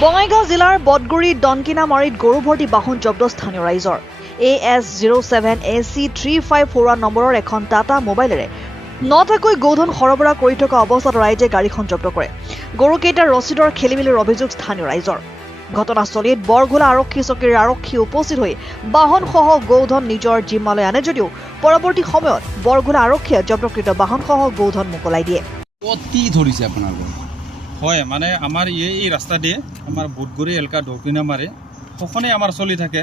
বঙাইগাঁও জিলাৰ বটগুৰি দনকিনামাৰীত গৰু ভৰ্তি বাহন জব্দ স্থানীয় ৰাইজৰ। AS07AC3541 নম্বৰৰ এখন টাটা মোবাইলেৰে নটাকৈ গৌধন সৰবৰাহ কৰি থকা অৱস্থাত ৰাইজে গাড়ীখন জব্দ কৰে। গৰুকেইটাৰ ৰচিদৰ খেলিমেলিৰ অভিযোগ স্থানীয় ৰাইজৰ। ঘটনাস্থলীত বৰঘোলা আৰক্ষী চকীৰ আৰক্ষী উপস্থিত হৈ বাহনসহ গৌধন নিজৰ জিম্মালৈ আনে যদিও পৰৱৰ্তী সময়ত বৰঘোলা আৰক্ষীয়ে জব্দকৃত বাহনসহ গৌধন মোকলাই দিয়ে। অতি ধৰিছে আপোনালোকৰ? হয়, মানে আমাৰ এই ৰাস্তা দিয়ে আমাৰ বুটগুৰি এলেকা দক্ষিণামাৰী সখনে আমাৰ চলি থাকে।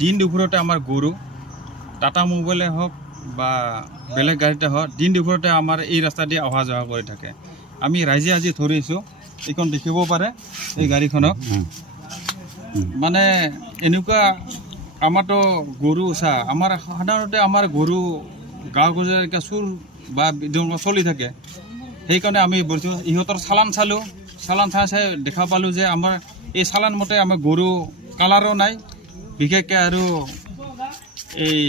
দিন দুপৰতে আমাৰ গৰু টাটা মোবাইলে হওক বা বেলেগ গাড়ীতে হওক দিন দুপৰতে আমাৰ এই ৰাস্তা দিয়ে অহা যোৱা কৰি থাকে। আমি ৰাইজে আজি ধৰিছোঁ, এইখন দেখিব পাৰে এই গাড়ীখনক। মানে এনেকুৱা আমাৰতো গৰু আমাৰ সাধাৰণতে আমাৰ গৰু গাঁও গজা চুৰ বা চলি থাকে। সেইকাৰণে আমি বলছোঁ ইহঁতৰ চালান চালোঁ, চালান চাই দেখা পালোঁ যে আমাৰ এই চালান মতে আমাৰ গৰু কালাৰো নাই, বিশেষকৈ আৰু এই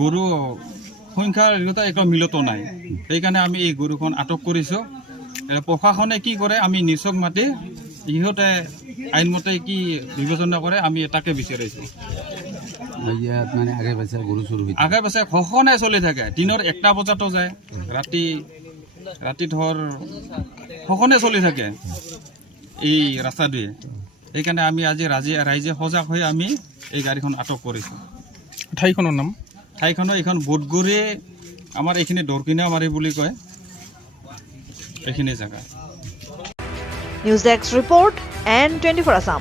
গৰু সংখ্যাৰ একদম মিলতো নাই। সেইকাৰণে আমি এই গৰুখন আটক কৰিছোঁ। প্ৰশাসনে কি কৰে আমি নিচক মাতি ইহঁতে আইনমতে কি বিবেচনা কৰে আমি তাকে বিচাৰিছোঁ। ইয়াত মানে আগে পাছে গৰু চুৰ হৈ আগে পাছে সঘনাই চলি থাকে। দিনৰ 1টা বজাতো যায়, ৰাতি ধৰ সঘনে চলি থাকে এই ৰাস্তাটোৱে। সেইকাৰণে আমি আজি ৰাইজে সজাগ হৈ আমি এই গাড়ীখন আটক কৰিছোঁ। ঠাইখনৰ নাম? ঠাইখনৰ এইখন বুটগুৰি, আমাৰ এইখিনি দৰকিনামাৰী বুলি কয় এইখিনি জেগা। News desk report N24 Assam.